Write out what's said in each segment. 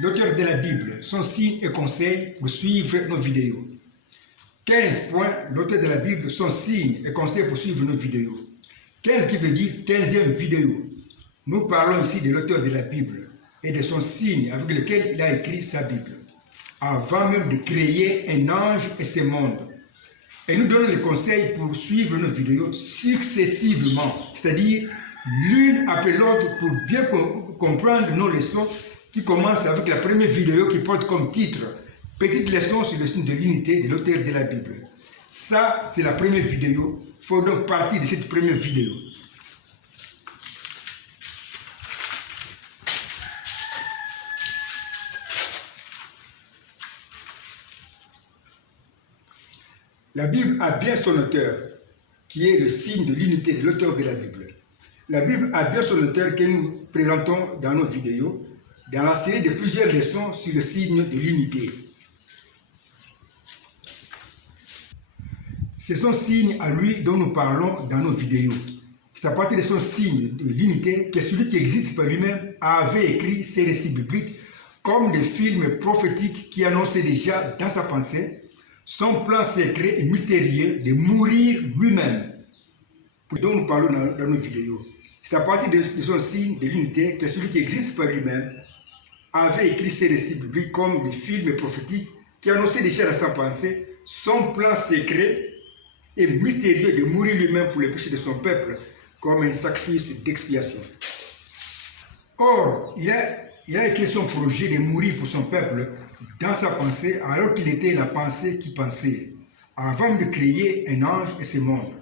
l'auteur de la Bible, son signe et conseil pour suivre nos vidéos. 15 points, l'auteur de la Bible, son signe et conseil pour suivre nos vidéos. 15 qui veut dire 15e vidéo. Nous parlons ici de l'auteur de la Bible et de son signe avec lequel il a écrit sa Bible, avant même de créer un ange et ce monde. Et nous donnons les conseils pour suivre nos vidéos successivement, c'est-à-dire l'une après l'autre pour bien comprendre nos leçons qui commencent avec la première vidéo qui porte comme titre « Petite leçon sur le signe de l'unité de l'auteur de la Bible ». Ça, c'est la première vidéo. Il faut donc partir de cette première vidéo. La Bible a bien son auteur, qui est le signe de l'unité de l'auteur de la Bible. La Bible a bien son auteur que nous présentons dans nos vidéos, dans la série de plusieurs leçons sur le signe de l'unité. C'est son signe à lui dont nous parlons dans nos vidéos. C'est à partir de son signe de l'unité que celui qui existe par lui-même avait écrit ces récits bibliques comme des films prophétiques qui annonçaient déjà dans sa pensée son plan secret et mystérieux de mourir lui-même, dont nous parlons dans nos vidéos. C'est à partir de son signe de l'unité que celui qui existe par lui-même avait écrit ces récits bibliques comme des films prophétiques qui annonçaient déjà dans sa pensée son plan secret et mystérieux de mourir lui-même pour les péchés de son peuple comme un sacrifice d'expiation. Or, il a écrit son projet de mourir pour son peuple dans sa pensée alors qu'il était la pensée qui pensait, avant de créer un ange et ce monde.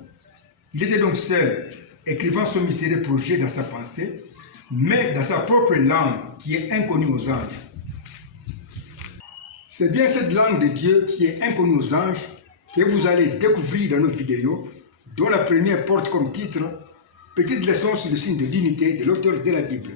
Il était donc seul, écrivant son mystérieux projet dans sa pensée, mais dans sa propre langue qui est inconnue aux anges. C'est bien cette langue de Dieu qui est inconnue aux anges que vous allez découvrir dans nos vidéos, dont la première porte comme titre « Petite leçon sur le signe de l'unité de l'auteur de la Bible ».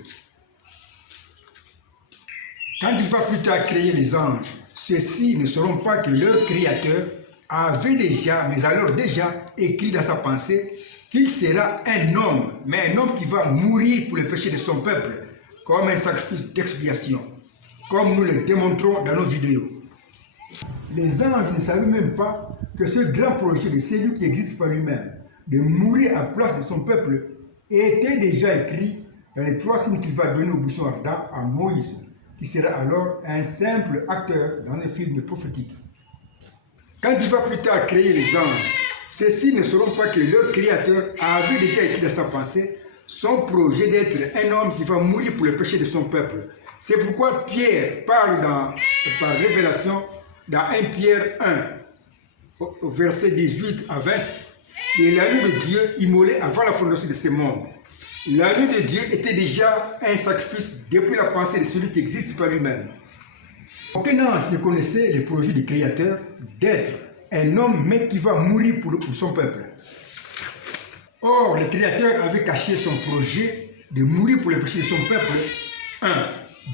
Quand il va plus tard créer les anges, ceux-ci ne sauront pas que leur Créateur avait déjà, mais alors déjà, écrit dans sa pensée qu'il sera un homme, mais un homme qui va mourir pour les péchés de son peuple, comme un sacrifice d'expiation, comme nous le démontrons dans nos vidéos. Les anges ne savaient même pas que ce grand projet de celui qui existe par lui-même, de mourir à place de son peuple, était déjà écrit dans les 3 signes qu'il va donner au buisson ardent à Moïse, qui sera alors un simple acteur dans un film prophétique. Quand il va plus tard créer les anges, ceux-ci ne sauront pas que leur Créateur avait déjà écrit dans sa pensée son projet d'être un homme qui va mourir pour le péché de son peuple. C'est pourquoi Pierre parle par révélation dans 1 Pierre 1, au verset 18 à 20, de l'agneau de Dieu immolé avant la fondation de ce monde. L'agneau de Dieu était déjà un sacrifice depuis la pensée de celui qui existe par lui-même. Aucun ange ne connaissait le projet du Créateur d'être un homme mais qui va mourir pour son peuple. Or, le Créateur avait caché son projet de mourir pour les péchés de son peuple,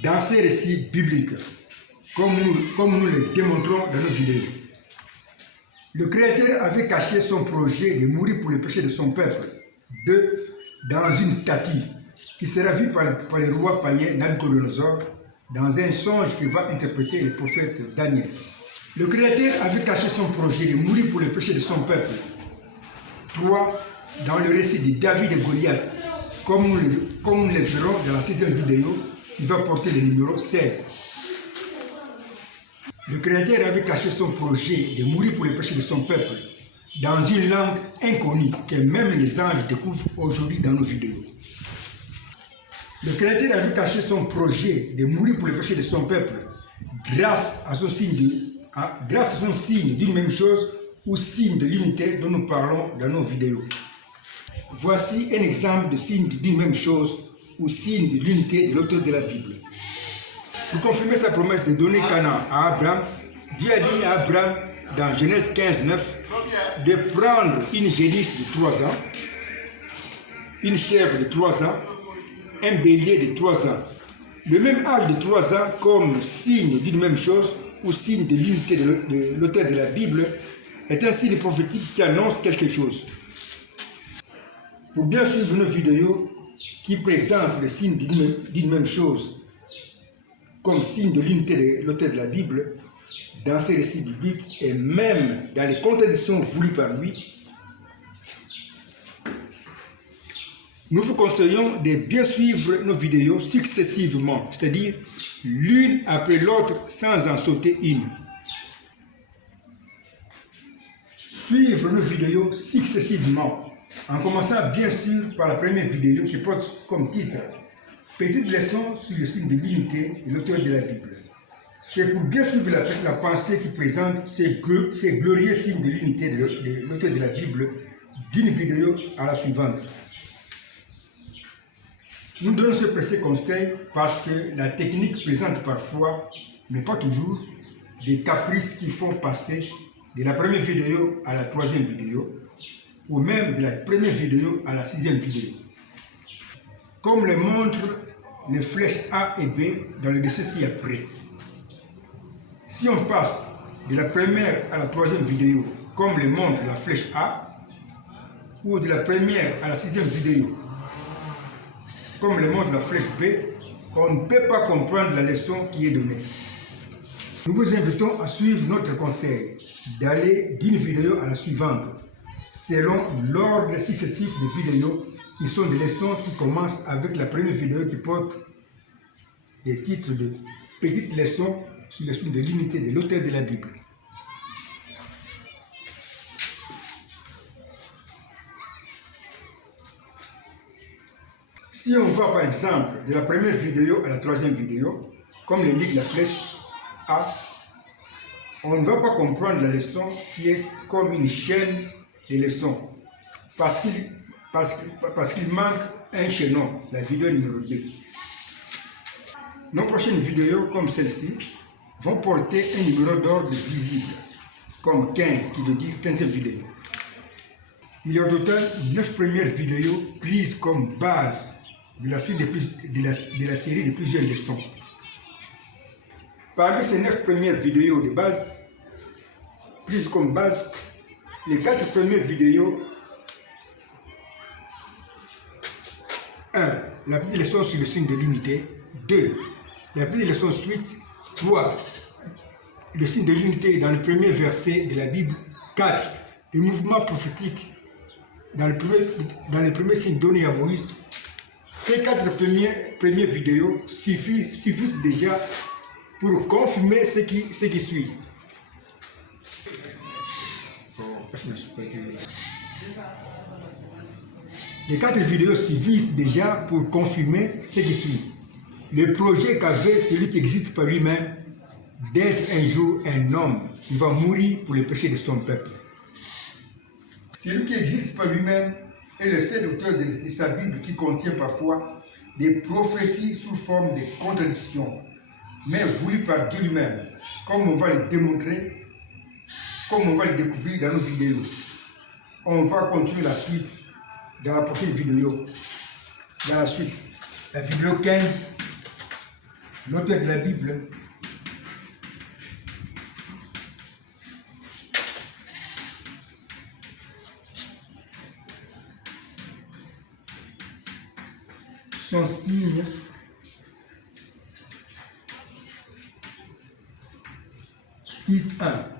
dans ces récits bibliques, comme nous le démontrons dans nos vidéos. Le Créateur avait caché son projet de mourir pour les péchés de son peuple, dans une statue qui sera vue par le roi païen Nabucodonosor dans un songe qui va interpréter le prophète Daniel. Le Créateur avait caché son projet de mourir pour les péchés de son peuple. 3. Dans le récit de David et Goliath, comme nous le verrons dans la 6e vidéo, qui va porter le numéro 16. Le Créateur avait caché son projet de mourir pour les péchés de son peuple dans une langue inconnue que même les anges découvrent aujourd'hui dans nos vidéos. Le Créateur avait caché son projet de mourir pour les péchés de son peuple grâce à son signe d'une même chose ou signe de l'unité dont nous parlons dans nos vidéos. Voici un exemple de signe d'une même chose ou signe de l'unité de l'auteur de la Bible. Pour confirmer sa promesse de donner Canaan à Abraham, Dieu a dit à Abraham dans Genèse 15, 9 de prendre une génisse de 3 ans, une chèvre de 3 ans, un bélier de 3 ans. Le même âge de 3 ans comme signe d'une même chose ou signe de l'unité de l'auteur de la Bible est un signe prophétique qui annonce quelque chose. Pour bien suivre nos vidéos qui présentent le signe d'une même chose, comme signe de l'unité de l'auteur de la Bible, dans ses récits bibliques et même dans les contradictions voulues par lui, nous vous conseillons de bien suivre nos vidéos successivement, c'est-à-dire l'une après l'autre sans en sauter une. Suivre nos vidéos successivement, en commençant bien sûr par la première vidéo qui porte comme titre « Petite leçon sur le signe de l'unité de l'auteur de la Bible ». C'est pour bien suivre la pensée qui présente ces glorieux signes de l'unité de l'auteur de la Bible d'une vidéo à la suivante. Nous donnons ce précieux conseil parce que la technique présente parfois, mais pas toujours, des caprices qui font passer de la première vidéo à la troisième vidéo, ou même de la première vidéo à la sixième vidéo. Comme le montrent les flèches A et B dans le dessin ci-après. Si on passe de la première à la troisième vidéo, comme le montre la flèche A, ou de la première à la sixième vidéo, comme le montre la flèche B, on ne peut pas comprendre la leçon qui est donnée. Nous vous invitons à suivre notre conseil, d'aller d'une vidéo à la suivante, selon l'ordre successif des vidéos qui sont des leçons qui commencent avec la première vidéo qui porte des titres de petites leçons sur le signe de l'unité de l'auteur de la Bible. Si on va par exemple de la première vidéo à la troisième vidéo, comme l'indique la flèche A, on ne va pas comprendre la leçon qui est comme une chaîne de leçons, parce qu'il manque un chaînon, la vidéo numéro 2. Nos prochaines vidéos, comme celle-ci, vont porter un numéro d'ordre visible, comme 15, qui veut dire 15e vidéo. Il y a au total 9 premières vidéos prises comme base de la série de plusieurs leçons. Parmi ces 9 premières vidéos de base, prises comme base, les 4 premières vidéos, 1. La petite leçon sur le signe de l'unité. 2. La petite leçon suite. 3. Le signe de l'unité dans le premier verset de la Bible. 4. Le mouvement prophétique dans le premier signe donné à Moïse. Ces 4 premières vidéos suffisent déjà pour confirmer ce qui suit. Les 4 vidéos suffisent déjà pour confirmer ce qui suit. Le projet qu'avait celui qui existe par lui-même d'être un jour un homme qui va mourir pour les péchés de son peuple. Celui qui existe par lui-même est le seul auteur de sa Bible qui contient parfois des prophéties sous forme de contradictions, mais voulues par Dieu lui-même, comme on va le démontrer, comme on va le découvrir dans nos vidéos. On va continuer la suite dans la prochaine vidéo. Dans la suite, la vidéo 15, l'auteur de la Bible. Son signe suite 1.